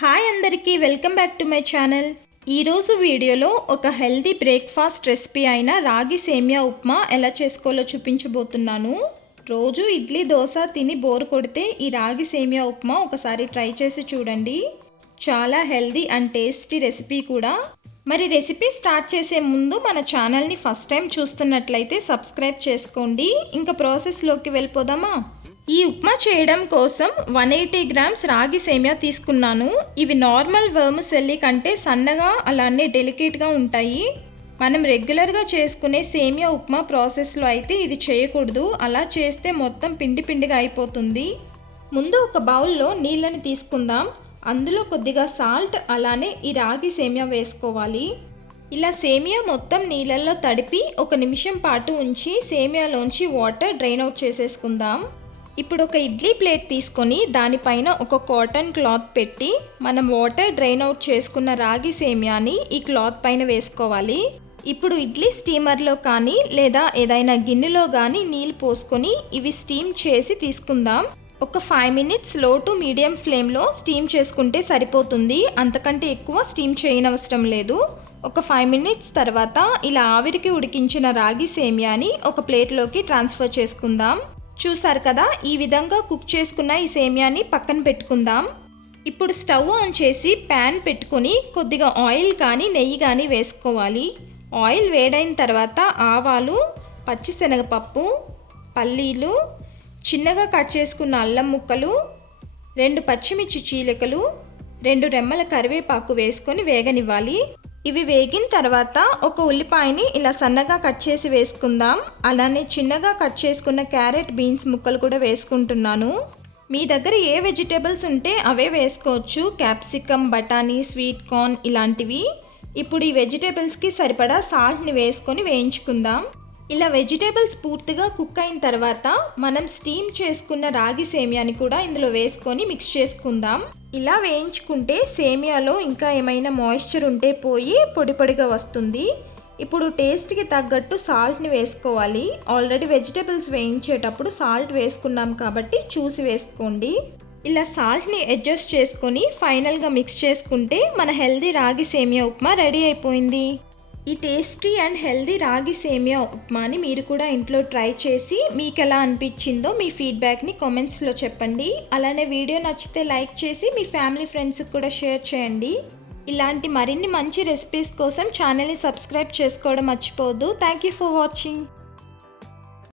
Hi అందరికీ welcome back to my channel. ఈరోజు వీడియోలో ఒక హెల్దీ బ్రేక్ఫాస్ట్ రెసిపీ అయిన రాగి సేమియా ఉప్మా ఎలా చేసుకోవాలో చూపించబోతున్నాను. రోజు ఇడ్లీ దోశ తిని బోర్ కొడితే ఈ రాగి సేమియా ఉప్మా ఒకసారి ట్రై చేసి చూడండి. చాలా హెల్దీ అండ్ టేస్టీ రెసిపీ కూడా. మరి రెసిపీ స్టార్ట్ చేసే ముందు మన ఛానల్ని ఫస్ట్ టైం చూస్తున్నట్లయితే సబ్స్క్రైబ్ చేసుకోండి. ఇంకా ప్రాసెస్లోకి వెళ్ళిపోదామా? ఈ ఉప్మా చేయడం కోసం వన్ ఎయిటీ గ్రామ్స్ రాగి సేమియా తీసుకున్నాను. ఇవి నార్మల్ వర్మసెల్లి కంటే సన్నగా అలానే డెలికేట్గా ఉంటాయి. మనం రెగ్యులర్గా చేసుకునే సేమియా ఉప్మా ప్రాసెస్లో అయితే ఇది చేయకూడదు. అలా చేస్తే మొత్తం పిండి పిండిగా అయిపోతుంది. ముందు ఒక బౌల్లో నీళ్ళని తీసుకుందాం. అందులో కొద్దిగా సాల్ట్ అలానే ఈ రాగి సేమియా వేసుకోవాలి. ఇలా సేమియా మొత్తం నీళ్ళల్లో తడిపి ఒక నిమిషం పాటు ఉంచి సేమియాలోంచి వాటర్ డ్రైన్ అవుట్ చేసేసుకుందాం. ఇప్పుడు ఒక ఇడ్లీ ప్లేట్ తీసుకొని దానిపైన ఒక కాటన్ క్లాత్ పెట్టి మనం వాటర్ డ్రైన్ అవుట్ చేసుకున్న రాగి సేమియాని ఈ క్లాత్ పైన వేసుకోవాలి. ఇప్పుడు ఇడ్లీ స్టీమర్లో కానీ లేదా ఏదైనా గిన్నెలో కానీ నీళ్ళు పోసుకొని ఇవి స్టీమ్ చేసి తీసుకుందాం. ఒక ఫైవ్ మినిట్స్లో టు మీడియం ఫ్లేమ్లో స్టీమ్ చేసుకుంటే సరిపోతుంది. అంతకంటే ఎక్కువ స్టీమ్ చేయనవసరం లేదు. ఒక ఫైవ్ మినిట్స్ తర్వాత ఇలా ఆవిరికి ఉడికించిన రాగి సేమియాని ఒక ప్లేట్లోకి ట్రాన్స్ఫర్ చేసుకుందాం. చూసారు కదా ఈ విధంగా కుక్ చేసుకున్న ఈ సేమియాని పక్కన పెట్టుకుందాం. ఇప్పుడు స్టవ్ ఆన్ చేసి ప్యాన్ పెట్టుకుని కొద్దిగా ఆయిల్ కానీ నెయ్యి కానీ వేసుకోవాలి. ఆయిల్ వేడైన తర్వాత ఆవాలు పచ్చిశనగపప్పు పల్లీలు చిన్నగా కట్ చేసుకున్న అల్లం ముక్కలు రెండు పచ్చిమిర్చి చీలికలు రెండు రెమ్మల కరివేపాకు వేసుకొని వేగనివ్వాలి. ఇవి వేగిన తర్వాత ఒక ఉల్లిపాయని ఇలా సన్నగా కట్ చేసి వేసుకుందాం. అలానే చిన్నగా కట్ చేసుకున్న క్యారెట్ బీన్స్ ముక్కలు కూడా వేసుకుంటున్నాను. మీ దగ్గర ఏ వెజిటేబుల్స్ ఉంటే అవే వేసుకోవచ్చు. క్యాప్సికమ్ బఠానీ స్వీట్ కార్న్ ఇలాంటివి. ఇప్పుడు ఈ వెజిటేబుల్స్కి సరిపడా సాల్ట్ని వేసుకొని వేయించుకుందాం. ఇలా వెజిటేబుల్స్ పూర్తిగా కుక్ అయిన తర్వాత మనం స్టీమ్ చేసుకున్న రాగి సేమియాని కూడా ఇందులో వేసుకొని మిక్స్ చేసుకుందాం. ఇలా వేయించుకుంటే సేమియాలో ఇంకా ఏమైనా మాయిశ్చర్ ఉంటే పోయి పొడి పొడిగా వస్తుంది. ఇప్పుడు టేస్ట్కి తగ్గట్టు సాల్ట్ని వేసుకోవాలి. ఆల్రెడీ వెజిటేబుల్స్ వేయించేటప్పుడు సాల్ట్ వేసుకున్నాం కాబట్టి చూసి వేసుకోండి. ఇలా సాల్ట్ని అడ్జస్ట్ చేసుకొని ఫైనల్గా మిక్స్ చేసుకుంటే మన హెల్దీ రాగి సేమియా ఉప్మా రెడీ అయిపోయింది. ఈ టేస్టీ అండ్ హెల్దీ రాగి సేమియా ఉప్మాని మీరు కూడా ఇంట్లో ట్రై చేసి మీకు ఎలా అనిపించిందో మీ ఫీడ్బ్యాక్ని కామెంట్స్లో చెప్పండి. అలానే వీడియో నచ్చితే లైక్ చేసి మీ ఫ్యామిలీ ఫ్రెండ్స్కి కూడా షేర్ చేయండి. ఇలాంటి మరిన్ని మంచి రెసిపీస్ కోసం ఛానల్ని సబ్స్క్రైబ్ చేసుకోవడం మర్చిపోవద్దు. Thank you for watching.